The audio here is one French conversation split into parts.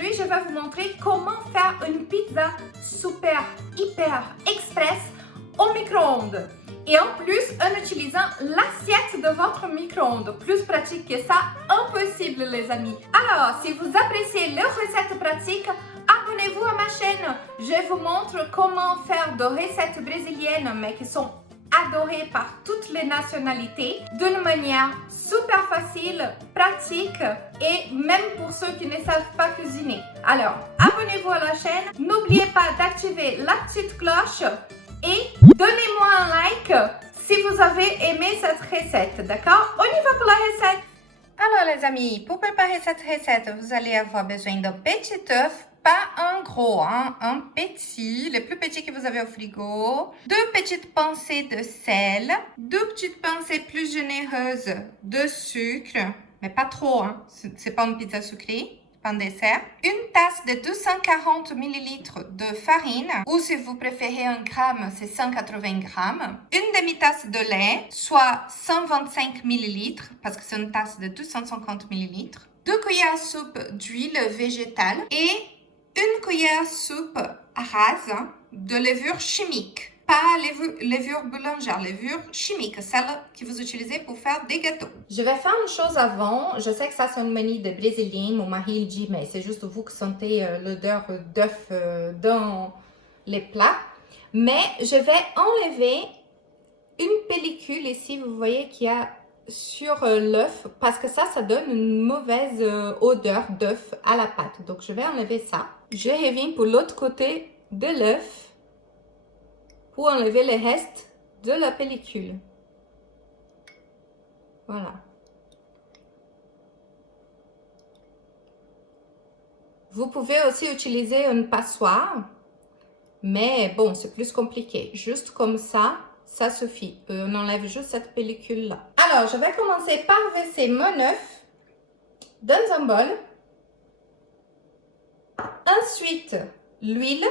aujourd'hui, je vais vous montrer comment faire une pizza super, hyper express au micro-ondes. Et en plus, en utilisant l'assiette de votre micro-ondes. Plus pratique que ça, impossible les amis. Alors, si vous appréciez les recettes pratiques, abonnez-vous à ma chaîne. Je vous montre comment faire des recettes brésiliennes, mais qui sont adorées par toutes les nationalités, d'une manière super facile, pratique et même pour ceux qui ne savent pas cuisiner. Alors, abonnez-vous à la chaîne. N'oubliez pas d'activer la petite cloche. Et donnez-moi un like si vous avez aimé cette recette, d'accord? On y va pour la recette! Alors les amis, pour préparer cette recette, vous allez avoir besoin d'un petit œuf, pas un gros, hein, un petit, le plus petit que vous avez au frigo, 2 petites pincées de sel, 2 petites pincées plus généreuses de sucre, mais pas trop, hein, c'est pas une pizza sucrée. Pain dessert, une tasse de 240 ml de farine, ou si vous préférez un gramme, c'est 180 grammes, une demi-tasse de lait, soit 125 ml, parce que c'est une tasse de 250 ml, 2 cuillères à soupe d'huile végétale et une cuillère à soupe rase de levure chimique. Pas levure boulangère, levure chimique, celle que vous utilisez pour faire des gâteaux. Je vais faire une chose avant. Je sais que ça c'est une manie de brésilien. Mon mari il dit, mais c'est juste vous qui sentez l'odeur d'œuf dans les plats. Mais je vais enlever une pellicule ici, vous voyez qu'il y a sur l'œuf, parce que ça donne une mauvaise odeur d'œuf à la pâte. Donc je vais enlever ça. Je reviens pour l'autre côté de l'œuf pour enlever le reste de la pellicule. Voilà. Vous pouvez aussi utiliser une passoire, mais bon, c'est plus compliqué. Juste comme ça, ça suffit. On enlève juste cette pellicule-là. Alors, je vais commencer par verser mon œuf dans un bol. Ensuite, l'huile.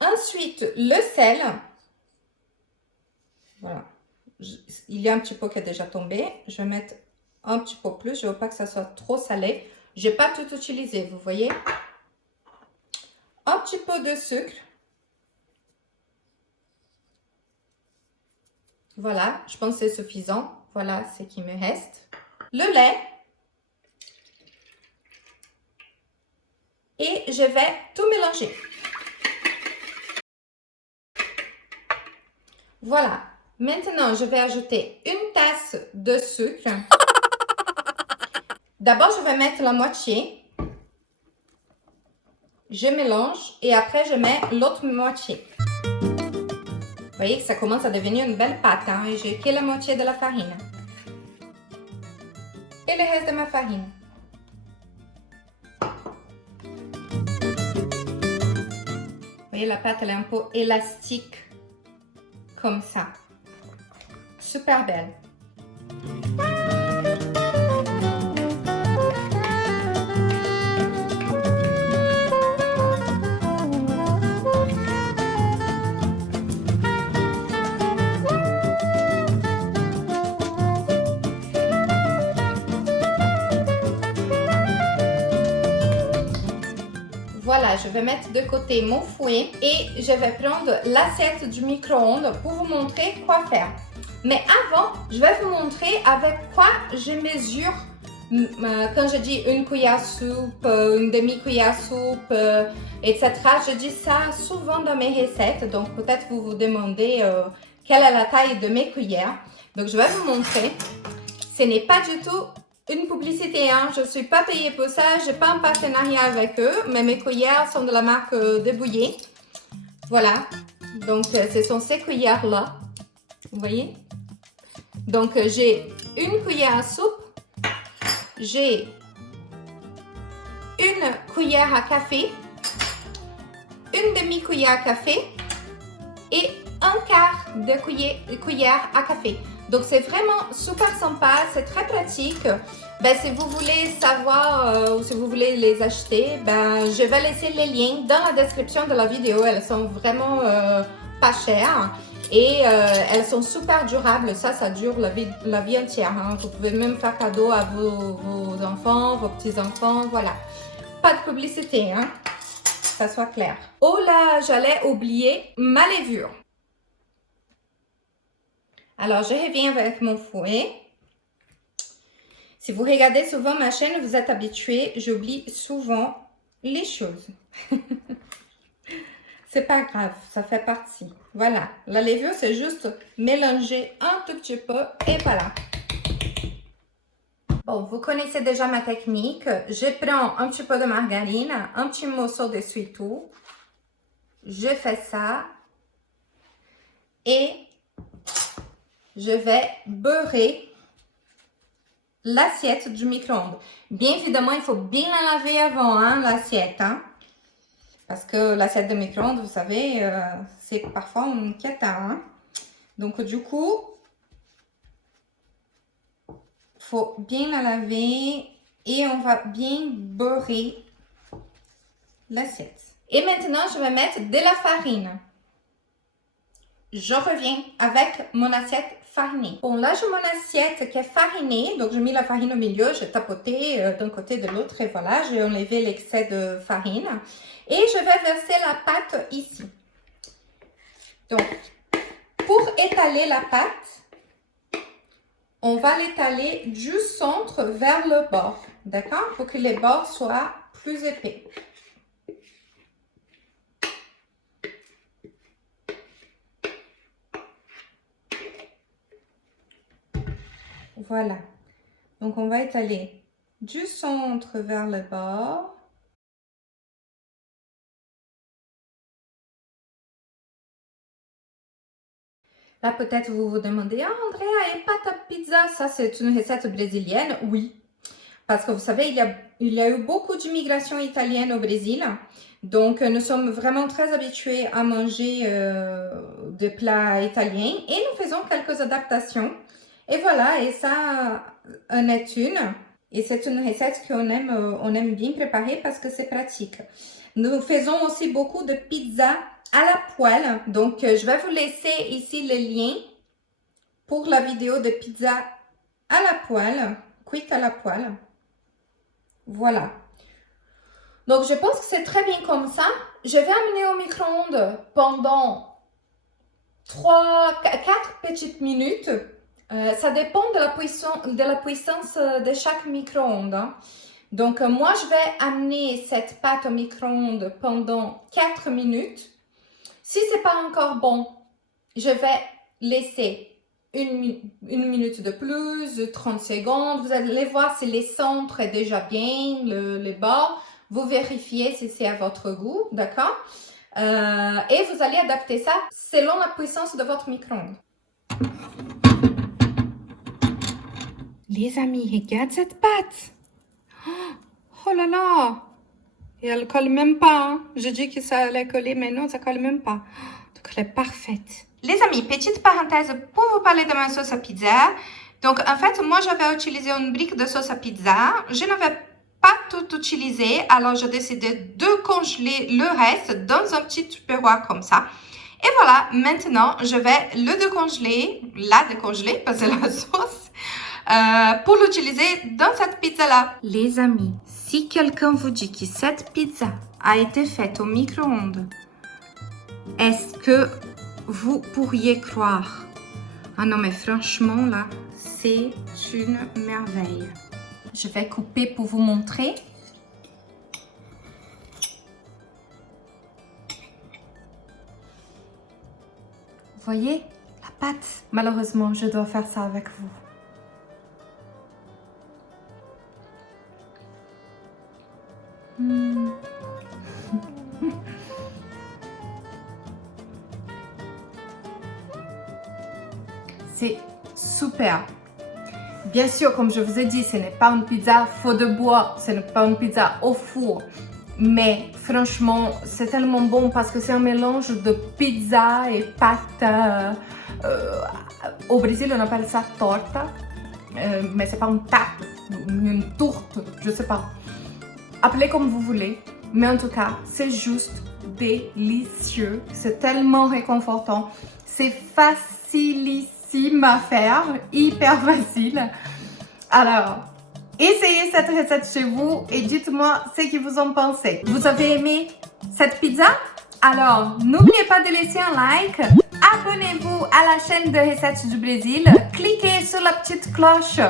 Ensuite, le sel. Voilà. Il y a un petit peu qui est déjà tombé. Je vais mettre un petit peu plus. Je ne veux pas que ça soit trop salé. Je n'ai pas tout utilisé, vous voyez. Un petit peu de sucre. Voilà, je pense que c'est suffisant. Voilà ce qui me reste. Le lait. Et je vais tout mélanger. Voilà. Maintenant, je vais ajouter une tasse de sucre. D'abord, je vais mettre la moitié. Je mélange et après, je mets l'autre moitié. Vous voyez que ça commence à devenir une belle pâte. Hein? Et j'ai que la moitié de la farine. Et le reste de ma farine. Vous voyez, la pâte, elle est un peu élastique. Comme ça. Super belle. Voilà, je vais mettre de côté mon fouet et je vais prendre l'assiette du micro-ondes pour vous montrer quoi faire. Mais avant, je vais vous montrer avec quoi je mesure. Quand je dis une cuillère à soupe, une demi-cuillère à soupe, etc. Je dis ça souvent dans mes recettes. Donc peut-être vous vous demandez quelle est la taille de mes cuillères. Donc je vais vous montrer. Ce n'est pas du tout une publicité, hein. Je ne suis pas payée pour ça, je n'ai pas un partenariat avec eux, mais mes cuillères sont de la marque Debouillé. Voilà, donc ce sont ces cuillères-là, vous voyez. Donc j'ai une cuillère à soupe, j'ai une cuillère à café, une demi-cuillère à café et un quart de cuillère à café. Donc c'est vraiment super sympa, c'est très pratique. Ben, si vous voulez savoir ou si vous voulez les acheter, ben, je vais laisser les liens dans la description de la vidéo. Elles sont vraiment pas chères. Et elles sont super durables. Ça dure la vie entière. Hein. Vous pouvez même faire cadeau à vos enfants, vos petits-enfants. Voilà. Pas de publicité, hein. Que ça soit clair. Oh là, j'allais oublier ma levure. Alors, je reviens avec mon fouet. Si vous regardez souvent ma chaîne, vous êtes habitués. J'oublie souvent les choses. C'est pas grave, ça fait partie. Voilà, la levure, c'est juste mélanger un tout petit peu et voilà. Bon, vous connaissez déjà ma technique. Je prends un petit peu de margarine, un petit morceau d'essuie-tout. Je fais ça et je vais beurrer l'assiette du micro-ondes. Bien évidemment, il faut bien la laver avant, hein, l'assiette. Hein, parce que l'assiette de micro-ondes, vous savez, c'est parfois un cata. Hein. Donc, du coup, il faut bien la laver et on va bien beurrer l'assiette. Et maintenant, je vais mettre de la farine. Je reviens avec mon assiette farinée. Bon, là, j'ai mon assiette qui est farinée. Donc, j'ai mis la farine au milieu, j'ai tapoté d'un côté de l'autre et voilà, j'ai enlevé l'excès de farine. Et je vais verser la pâte ici. Donc, pour étaler la pâte, on va l'étaler du centre vers le bord. D'accord? Pour que les bords soient plus épais. Voilà. Donc, on va étaler du centre vers le bord. Là, peut-être vous vous demandez, ah, Andrea, et pâte à pizza, ça c'est une recette brésilienne? Oui, parce que vous savez, il y a eu beaucoup d'immigration italienne au Brésil. Donc, nous sommes vraiment très habitués à manger des plats italiens et nous faisons quelques adaptations. Et voilà, et ça en est une. Et c'est une recette qu'on aime bien préparer parce que c'est pratique. Nous faisons aussi beaucoup de pizza à la poêle. Donc, je vais vous laisser ici le lien pour la vidéo de pizza à la poêle, cuite à la poêle. Voilà. Donc, je pense que c'est très bien comme ça. Je vais amener au micro-ondes pendant 4 petites minutes. Ça dépend de la puissance de chaque micro-ondes. Hein. Donc, moi, je vais amener cette pâte au micro-ondes pendant 4 minutes. Si ce n'est pas encore bon, je vais laisser une minute de plus, 30 secondes. Vous allez voir si les centres est déjà bien, les bords. Vous vérifiez si c'est à votre goût, d'accord? Et vous allez adapter ça selon la puissance de votre micro-ondes. Les amis, regarde cette pâte. Oh là là. Et elle ne colle même pas. Hein. Je dis que ça allait coller, mais non, ça ne colle même pas. Donc, elle est parfaite. Les amis, petite parenthèse pour vous parler de ma sauce à pizza. Donc, en fait, moi, j'avais utilisé une brique de sauce à pizza. Je n'avais pas tout utilisé. Alors, j'ai décidé de congeler le reste dans un petit tupperware comme ça. Et voilà, maintenant, je vais la décongeler, parce que c'est la sauce, pour l'utiliser dans cette pizza-là. Les amis, si quelqu'un vous dit que cette pizza a été faite au micro-ondes, est-ce que vous pourriez croire? Ah non, mais franchement, là, c'est une merveille. Je vais couper pour vous montrer. Vous voyez la pâte? Malheureusement, je dois faire ça avec vous. C'est super. Bien sûr, comme je vous ai dit, ce n'est pas une pizza feu de bois, ce n'est pas une pizza au four. Mais franchement, c'est tellement bon parce que c'est un mélange de pizza et pâte. Au Brésil, on appelle ça torta. Mais c'est pas une tarte, une tourte, je sais pas. Appelez comme vous voulez. Mais en tout cas, c'est juste délicieux. C'est tellement réconfortant. C'est facilissime à faire, hyper facile. Alors, essayez cette recette chez vous et dites-moi ce que vous en pensez. Vous avez aimé cette pizza? Alors, n'oubliez pas de laisser un like, abonnez-vous à la chaîne de recettes du Brésil, cliquez sur la petite cloche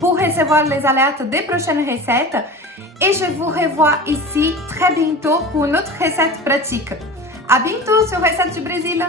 pour recevoir les alertes des prochaines recettes et je vous revois ici très bientôt pour une autre recette pratique. À bientôt sur Recettes du Brésil!